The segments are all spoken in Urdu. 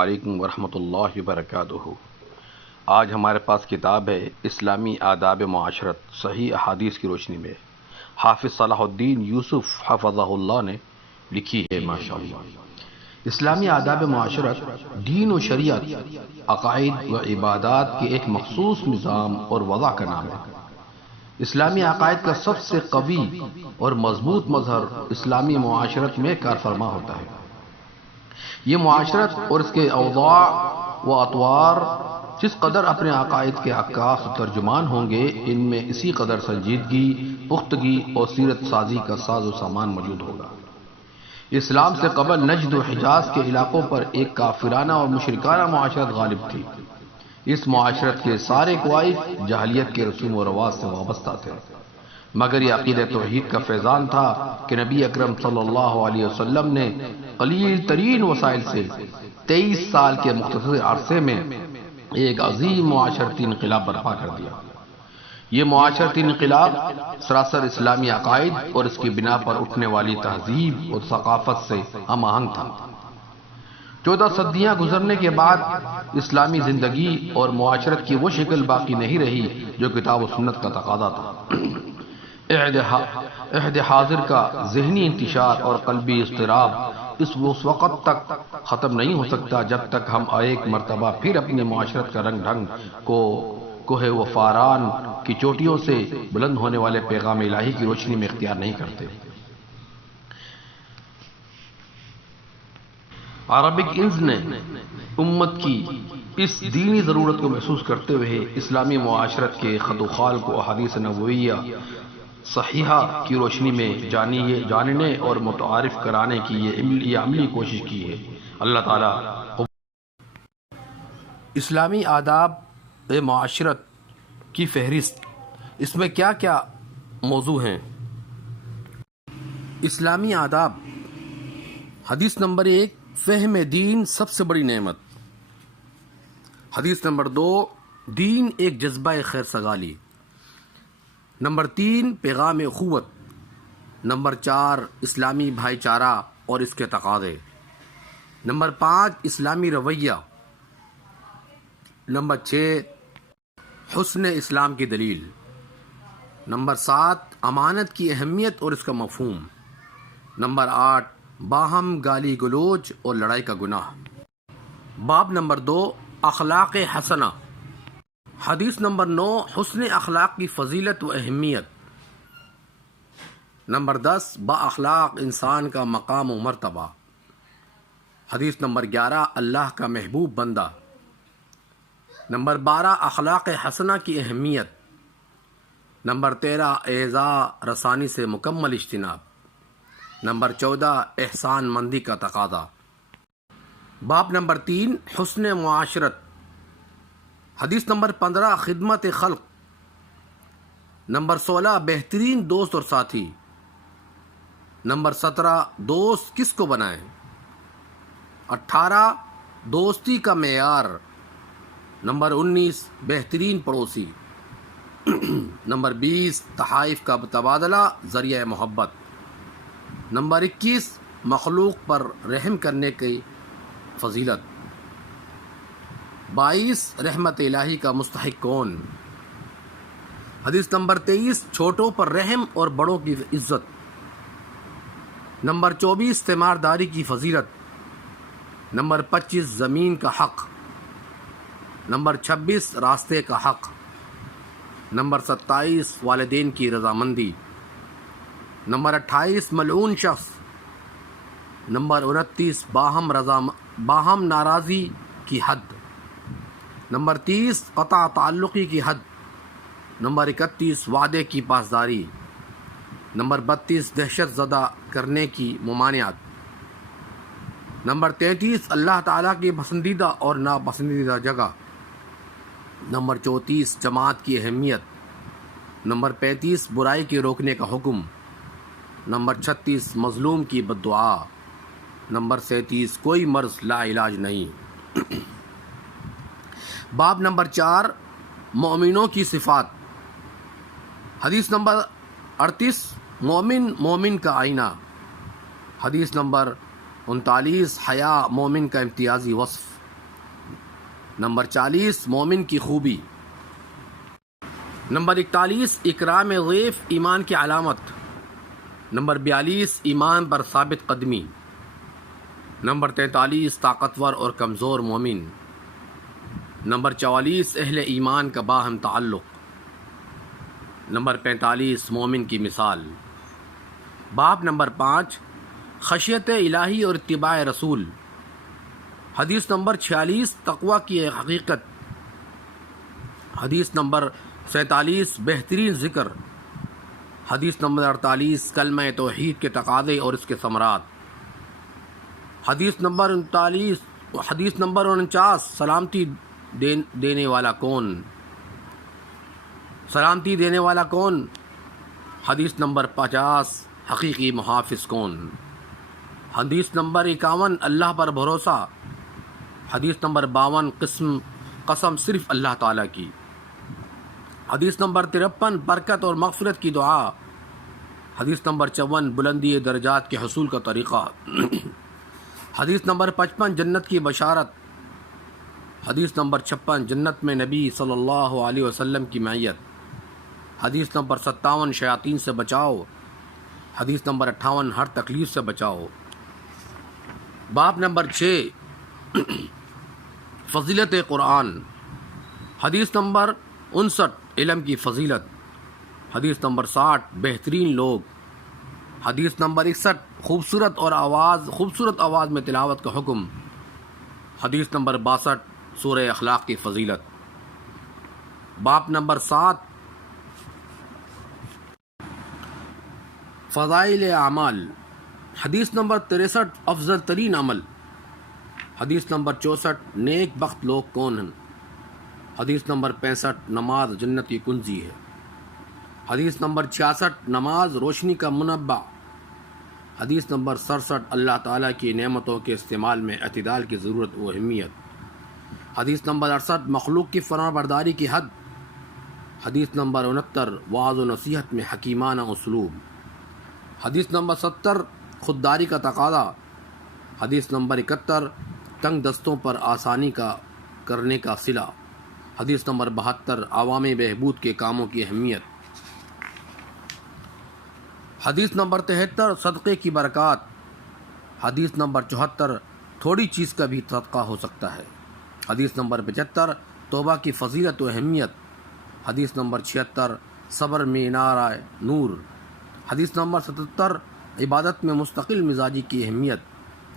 علیکم ورحمۃ اللہ وبرکاتہ۔ آج ہمارے پاس کتاب ہے اسلامی آداب معاشرت صحیح احادیث کی روشنی میں، حافظ صلاح الدین یوسف حفظہ اللہ نے لکھی ہے۔ ماشاءاللہ اسلامی آداب معاشرت دین و شریعت، عقائد و عبادات کے ایک مخصوص نظام اور وضع کا نام ہے۔ اسلامی عقائد کا سب سے قوی اور مضبوط مظہر اسلامی معاشرت میں کار فرما ہوتا ہے۔ یہ معاشرت اور اس کے اوضاع و اطوار جس قدر اپنے عقائد کے عکاس و ترجمان ہوں گے، ان میں اسی قدر سنجیدگی، پختگی اور سیرت سازی کا ساز و سامان موجود ہوگا۔ اسلام سے قبل نجد و حجاز کے علاقوں پر ایک کافرانہ اور مشرکانہ معاشرت غالب تھی۔ اس معاشرت کے سارے کوائف جاہلیت کے رسوم و رواج سے وابستہ تھے، مگر یہ عقیدہ توحید کا فیضان تھا کہ نبی اکرم صلی اللہ علیہ وسلم نے قلیل ترین وسائل سے 23 سال کے مختصر عرصے میں ایک عظیم معاشرتی انقلاب برپا کر دیا۔ یہ معاشرتی انقلاب سراسر اسلامی عقائد اور اس کی بنا پر اٹھنے والی تہذیب اور ثقافت سے ہم آہنگ تھا۔ 14 صدیاں گزرنے کے بعد اسلامی زندگی اور معاشرت کی وہ شکل باقی نہیں رہی جو کتاب و سنت کا تقاضا تھا۔ عہد حاضر کا ذہنی انتشار اور قلبی اضطراب اس وقت تک ختم نہیں ہو سکتا جب تک ہم ایک مرتبہ پھر اپنی معاشرت کا رنگ ڈھنگ کو کوہ و فاران کی چوٹیوں سے بلند ہونے والے پیغام الہی کی روشنی میں اختیار نہیں کرتے۔ عربک انز نے امت کی اس دینی ضرورت کو محسوس کرتے ہوئے اسلامی معاشرت کے خط و خال کو احادیث نبویہ صحیحہ کی روشنی میں جاننے اور متعارف کرانے کی یہ عملی کوشش کی ہے۔ اللہ تعالیٰ اسلامی آداب معاشرت کی فہرست، اس میں کیا کیا موضوع ہیں؟ اسلامی آداب۔ حدیث نمبر 1، فہم دین سب سے بڑی نعمت۔ حدیث نمبر 2، دین ایک جذبہ خیر سگالی۔ نمبر 3، پیغام اخوت۔ نمبر 4، اسلامی بھائی چارہ اور اس کے تقاضے۔ نمبر 5، اسلامی رویہ۔ نمبر 6، حسن اسلام کی دلیل۔ نمبر 7، امانت کی اہمیت اور اس کا مفہوم۔ نمبر 8، باہم گالی گلوچ اور لڑائی کا گناہ۔ باب نمبر 2، اخلاق حسنہ۔ حدیث نمبر 9، حسن اخلاق کی فضیلت و اہمیت۔ نمبر 10، با اخلاق انسان کا مقام و مرتبہ۔ حدیث نمبر 11، اللہ کا محبوب بندہ۔ نمبر 12، اخلاق حسنہ کی اہمیت۔ نمبر 13، اعزاء رسانی سے مکمل اجتناب۔ نمبر 14، احسان مندی کا تقاضا۔ باب نمبر 3، حسن معاشرت۔ حدیث نمبر 15، خدمت خلق۔ نمبر 16، بہترین دوست اور ساتھی۔ نمبر 17، دوست کس کو بنائیں۔ 18، دوستی کا معیار۔ نمبر 19، بہترین پڑوسی۔ نمبر 20، تحائف کا تبادلہ ذریعہ محبت۔ نمبر 21، مخلوق پر رحم کرنے کی فضیلت۔ 22، رحمت الہی کا مستحق کون۔ حدیث نمبر 23، چھوٹوں پر رحم اور بڑوں کی عزت۔ نمبر 24، تیمارداری کی فضیلت۔ نمبر 25، زمین کا حق۔ نمبر 26، راستے کا حق۔ نمبر 27، والدین کی رضامندی۔ نمبر 28، ملعون شخص۔ نمبر 29، باہم ناراضی کی حد۔ نمبر 30، قطع تعلقی کی حد۔ نمبر 31، وعدے کی پاسداری۔ نمبر 32، دہشت زدہ کرنے کی ممانعت۔ نمبر 33، اللہ تعالیٰ کی پسندیدہ اور ناپسندیدہ جگہ۔ نمبر 34، جماعت کی اہمیت۔ نمبر 35، برائی کے روکنے کا حکم۔ نمبر 36، مظلوم کی بددعا۔ نمبر 37، کوئی مرض لا علاج نہیں۔ باب نمبر 4، مومنوں کی صفات۔ حدیث نمبر 38، مومن کا آئینہ۔ حدیث نمبر 39، حیا مومن کا امتیازی وصف۔ نمبر 40 مومن کی خوبی۔ نمبر 41 اکرام ضیف ایمان کی علامت۔ نمبر 42 ایمان پر ثابت قدمی۔ نمبر 43 طاقتور اور کمزور مومن۔ نمبر 44 اہل ایمان کا باہم تعلق۔ نمبر 45 مومن کی مثال۔ باب نمبر 5 خشیت الہی اور اتباع رسول۔ حدیث نمبر 46 تقوی کی حقیقت۔ حدیث نمبر 47 بہترین ذکر۔ حدیث نمبر 48 کلمہ توحید کے تقاضے اور اس کے ثمرات۔ حدیث نمبر 49 سلامتی دینے والا کون؟ سلامتی دینے والا کون؟ حدیث نمبر 50 حقیقی محافظ کون؟ حدیث نمبر 51 اللہ پر بھروسہ۔ حدیث نمبر 52 قسم صرف اللہ تعالیٰ کی۔ حدیث نمبر 53 برکت اور مغفرت کی دعا۔ حدیث نمبر 54 بلندی درجات کے حصول کا طریقہ۔ حدیث نمبر 55 جنت کی بشارت۔ حدیث نمبر 56 جنت میں نبی صلی اللہ علیہ وسلم کی معیت۔ حدیث نمبر 57 شیاطین سے بچاؤ۔ حدیث نمبر 58 ہر تکلیف سے بچاؤ۔ باب نمبر 6 فضیلت قرآن۔ حدیث نمبر 59 علم کی فضیلت۔ حدیث نمبر 60 بہترین لوگ۔ حدیث نمبر 61 خوبصورت آواز میں تلاوت کا حکم۔ حدیث نمبر 62 سورہ اخلاق کی فضیلت۔ باب نمبر 7 فضائل اعمال۔ حدیث نمبر 63 افضل ترین عمل۔ حدیث نمبر 64 نیک بخت لوگ کون ہیں؟ حدیث نمبر 65 نماز جنت کی کنجی ہے۔ حدیث نمبر 66 نماز روشنی کا منبع۔ حدیث نمبر 67 اللہ تعالیٰ کی نعمتوں کے استعمال میں اعتدال کی ضرورت و اہمیت۔ حدیث نمبر 68 مخلوق کی فرما برداری کی حد۔ حدیث نمبر 69 وعظ و نصیحت میں حکیمانہ اسلوب۔ حدیث نمبر 70 خودداری کا تقاضا۔ حدیث نمبر 71 تنگ دستوں پر آسانی کا کرنے کا صلہ۔ حدیث نمبر 72 عوامی بہبود کے کاموں کی اہمیت۔ حدیث نمبر 73 صدقے کی برکات۔ حدیث نمبر 74 تھوڑی چیز کا بھی صدقہ ہو سکتا ہے۔ حدیث نمبر 75 توبہ کی فضیلت و اہمیت۔ حدیث نمبر 76 صبر مینار نور۔ حدیث نمبر 77 عبادت میں مستقل مزاجی کی اہمیت۔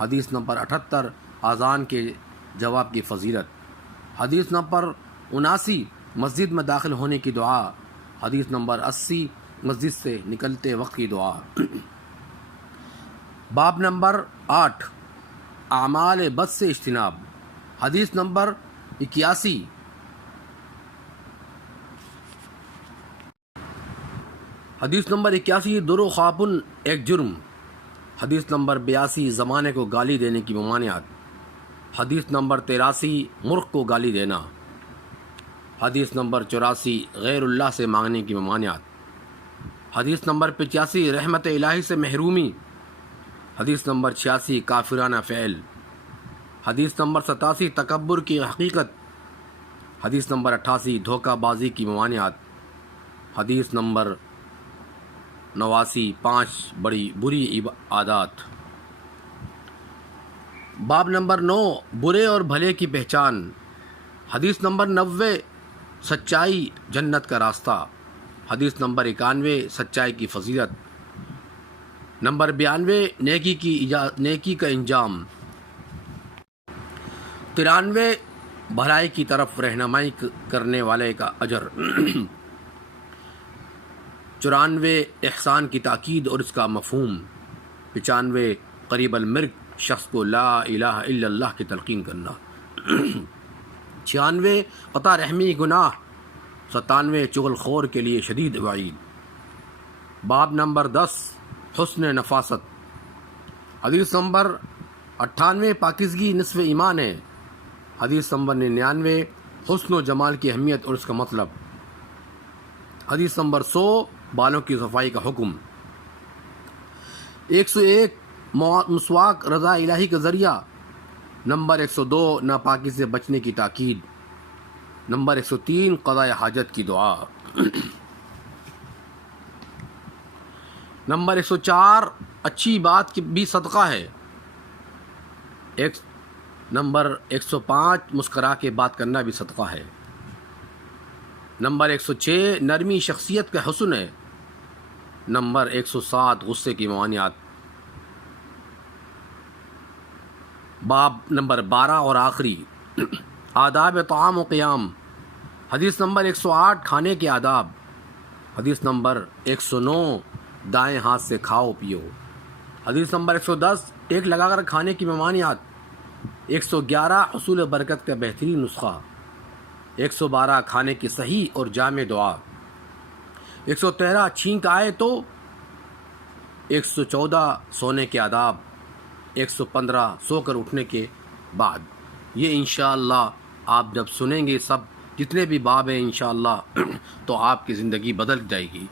حدیث نمبر 78 اذان کے جواب کی فضیلت۔ حدیث نمبر 79 مسجد میں داخل ہونے کی دعا۔ حدیث نمبر 80 مسجد سے نکلتے وقت کی دعا۔ باب نمبر 8 اعمال بد سے اجتناب۔ حدیث نمبر 81 حدیث نمبر 81 درو خاپن ایک جرم۔ حدیث نمبر 82 زمانے کو گالی دینے کی ممانعت۔ حدیث نمبر 83 مرغ کو گالی دینا۔ حدیث نمبر 84 غیر اللہ سے مانگنے کی ممانعت۔ حدیث نمبر 85 رحمت الہی سے محرومی۔ حدیث نمبر 86 کافرانہ فعل۔ حدیث نمبر 87 تکبر کی حقیقت۔ حدیث نمبر 88 دھوکہ بازی کی ممانعت۔ حدیث نمبر 89 5 بڑی بری عادات۔ باب نمبر 9 برے اور بھلے کی پہچان۔ حدیث نمبر 90 سچائی جنت کا راستہ۔ حدیث نمبر 91 سچائی کی فضیلت۔ نمبر 92 نیکی کا انجام۔ 93 بھلائی کی طرف رہنمائی کرنے والے کا اجر۔ 94 احسان کی تاکید اور اس کا مفہوم۔ 95 قریب المرگ شخص کو لا الہ الا اللہ کی تلقین کرنا۔ 96 قطع رحمی گناہ۔ 97 چغل خور کے لیے شدید وعید۔ باب نمبر 10 حسن نفاست۔ حدیث نمبر 98 پاکیزگی نصف ایمان ہے۔ حدیث نمبر 99 حسن و جمال کی اہمیت اور اس کا مطلب۔ حدیث نمبر 100 بالوں کی صفائی کا حکم۔ 101 مسواک رضا الہی کا ذریعہ۔ نمبر 102 ناپاکی سے بچنے کی تاکید۔ نمبر 103 قضاء حاجت کی دعا۔ نمبر 104 اچھی بات کی بھی صدقہ ہے۔ نمبر 105 مسکرا کے بات کرنا بھی صدقہ ہے۔ نمبر 106 نرمی شخصیت کا حسن ہے۔ نمبر 107 غصے کی ممانعت۔ باب نمبر 12 اور آخری، آداب طعام و قیام۔ حدیث نمبر 108 کھانے کے آداب۔ حدیث نمبر 109 دائیں ہاتھ سے کھاؤ پیو۔ حدیث نمبر 110 ٹیک لگا کر کھانے کی ممانعت۔ 111 حصول برکت کا بہترین نسخہ۔ 112 کھانے کی صحیح اور جامع دعا۔ 113 چھینک آئے تو۔ 114 سونے کے آداب۔ 115 سو کر اٹھنے کے بعد۔ یہ انشاءاللہ آپ جب سنیں گے سب جتنے بھی باب ہیں انشاءاللہ تو آپ کی زندگی بدل جائے گی۔